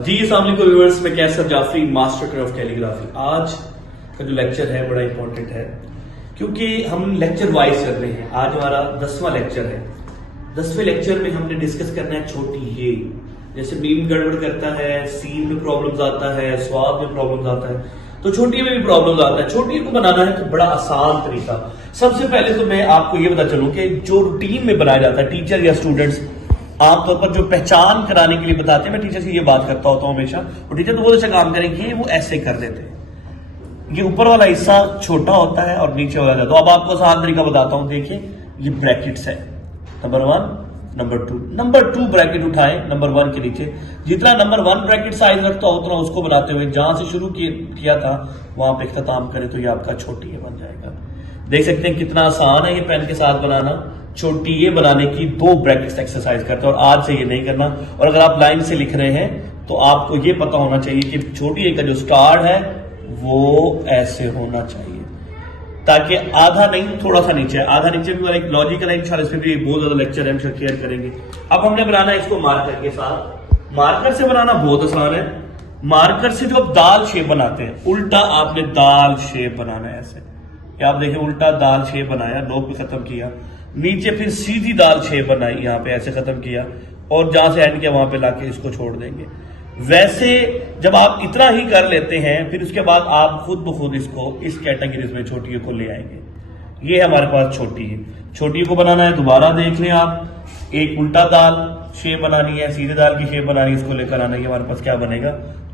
जी अस्सलाम वालेकुम व्यूअर्स, मैं कैसर जाफरी, मास्टर ऑफ कैलीग्राफी। आज का जो लेक्चर है बड़ा इंपॉर्टेंट है क्योंकि हम लेक्चर वाइज कर रहे हैं। आज हमारा 10वां लेक्चर है। 10वें लेक्चर में हमने डिस्कस करना है छोटी ये, जैसे मीम गड़बड़ करता है, सीन में प्रॉब्लम्स आता है, स्वाद में प्रॉब्लम्स आता है, तो छोटी में भी प्रॉब्लम्स आता है। छोटी को बनाना है तो बड़ा आसान तरीका। सबसे पहले तो मैं आपको ये बता चलूं कि जो रूटीन में बनाया जाता है, टीचर या स्टूडेंट्स आमतौर पर जो पहचान कराने के लिए बताते हैं, मैं टीचर से ये बात करता होता हूं हमेशा, और टीचर तो बहुत अच्छा काम करेंगे, वो ऐसे कर देते हैं। ये ऊपर वाला हिस्सा छोटा होता है और नीचे वाला। तो अब आपको आसान तरीका बताता हूं। देखिए ये ब्रैकेट्स है, नंबर 1, नंबर 2 ब्रैकेट उठाएं नंबर 1 के नीचे। जितना नंबर 1 ब्रैकेट साइज रखता हो उतना उसको बनाते हुए जहां से शुरू किया था वहां पे इख्तिताम करें तो ये आपका छोटी ए बन जाएगा। देख सकते हैं कितना आसान है ये पेन के साथ बनाना। छोटी ए बनाने की 2 ब्रैकेट्स एक्सरसाइज करते हैं और आज से ये नहीं करना। और अगर आप लाइन से लिख रहे हैं तो आपको ये पता होना चाहिए कि छोटी ए का जो स्टार्ट है वो ऐसे होना चाहिए, ताकि आधा नहीं थोड़ा सा नीचे। आधा नीचे भी एक लॉजिकल है, इंशाल्लाह इसमें भी बहुत ज्यादा लेक्चर है, हम शेयर करेंगे। अब हमने बनाना है इसको मार्कर के साथ। मार्कर से बनाना बहुत आसान है। मार्कर से जो आप दाल शेप बनाते हैं, उल्टा आपने दाल शेप बनाना है ऐसे। आप देखिए उल्टा दाल शेप बनाया, नोक पे खत्म किया, नीचे फिर सीधी दाल शेप बनाई, यहाँ पे ऐसे खत्म किया और जहां से एंड किया वहां पे लाके इसको छोड़ देंगे। वैसे जब आप इतना ही कर लेते हैं फिर उसके बाद आप खुद ब खुद इसको इस कैटेगरीज में छोटी को ले आएंगे। ये हमारे पास छोटी है। छोटी को बनाना है, दोबारा देख लें आप, एक उल्टा दाल शेप बनानी है, सीधे दाल की शेप बनानी है, इसको लेकर आना है। हमारे पास क्या बनेगा?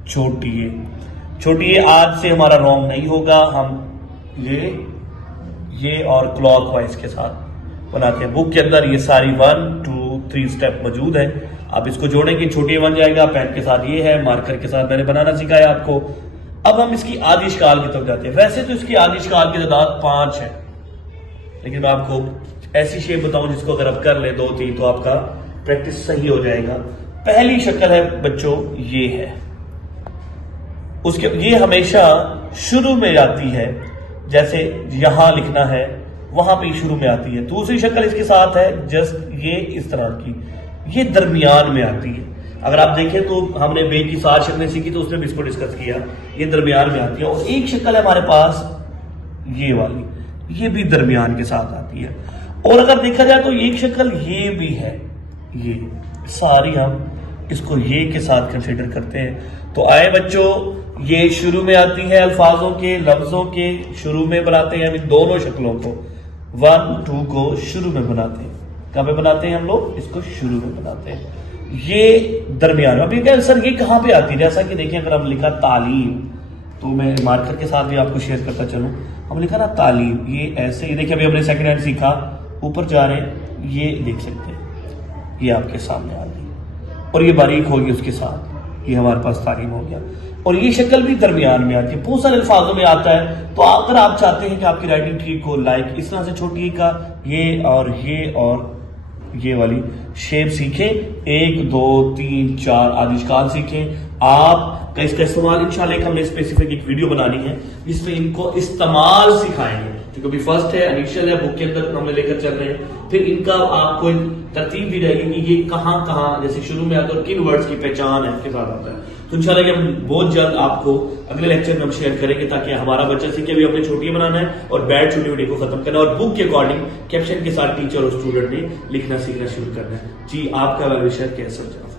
छोटी है। छोटी है आज से हमारा रॉन्ग नहीं होगा। हम ये और क्लॉकवाइज के साथ बनाते हैं। बुक के अंदर ये सारी 1, 2, 3 स्टेप मौजूद है। आप इसको जोड़ेंगे, छोटी बन जाएगा। पेन के साथ ये है, मार्कर के साथ मैंने बनाना सिखाया आपको। अब हम इसकी आधी शकाल की तरफ जाते हैं। वैसे तो इसकी आधी शकाल की तादाद 5 है, लेकिन मैं आपको ऐसी शेप बताऊं जिसको अगर आप कर ले 2-3 तो आपका प्रैक्टिस सही हो जाएगा। पहली शक्ल है बच्चों ये है, उसके ये हमेशा शुरू में आती है, जैसे यहां लिखना है वहां पे शुरू में आती है। दूसरी शक्ल इसके साथ है जस्ट ये इस तरह की, ये दरमियान में आती है। अगर आप देखें तो हमने बे की 7 शक्लें सीखी तो उसमें भी इसको डिस्कस किया, ये दरमियान में आती है। और एक शक्ल है हमारे पास ये वाली, ये भी दरमियान के साथ आती है। और अगर देखा जाए तो एक शक्ल ये भी है, ये सारी हम इसको ये के साथ कंसिडर करते हैं। तो आए बच्चों, ये शुरू में आती है, अल्फाजों के लफ्जों के शुरू में बनाते हैं हम इन दोनों शक्लों को। 1, 2 को शुरू में बनाते हैं। कहां पे बनाते हैं हम लोग? इसको शुरू में बनाते हैं। ये दरमियान। अभी क्या सर ये कहां पे आती है? जैसा कि देखिए अगर हम लिखा तालीम, तो मैं मार्कर के साथ भी आपको शेयर करता चलूं। हम लिखा ना तालीम, ये ऐसे, ये देखिए अभी हमने सेकंड हैंड सीखा, ऊपर जा रहे हैं, ये देख सकते हैं, ये आपके सामने आ गई और ये बारीक होगी उसके साथ, ये हमारे पास तालीम हो गया। और ये शक्ल भी दरमियान में आती है, बहुत सारे अल्फाजों में आता है। तो अगर आप चाहते हैं कि आपकी राइटिंग ठीक हो, लाइक इस तरह से छोटी का ये और ये वाली शेप सीखें, 1, 2, 3, 4 आदि शकाल सीखें आप। इसका इस्तेमाल इंशाल्लाह हमने स्पेसिफिक एक वीडियो बनानी है जिसमें इनको इस्तेमाल सिखाएंगे, क्योंकि अभी फर्स्ट है, इनिशियल है, बुक के अंदर हमने लेकर चल रहे हैं। फिर इनका आपको तरतीब दी जाएगी कि ये कहां कहां जैसे शुरू में आता है और किन वर्ड्स की पहचान है के साथ आता है। तो इंशाल्लाह हम बहुत जल्द आपको अगले लेक्चर में हम शेयर करेंगे, ताकि हमारा बच्चा सीखे भी अपने छोटी बनाना है और बैड छोटी वीडियो को खत्म करना है और बुक के अकॉर्डिंग कैप्शन के साथ टीचर और स्टूडेंट ने लिखना सीखना शुरू करना है। जी आपका विषय कैसा चल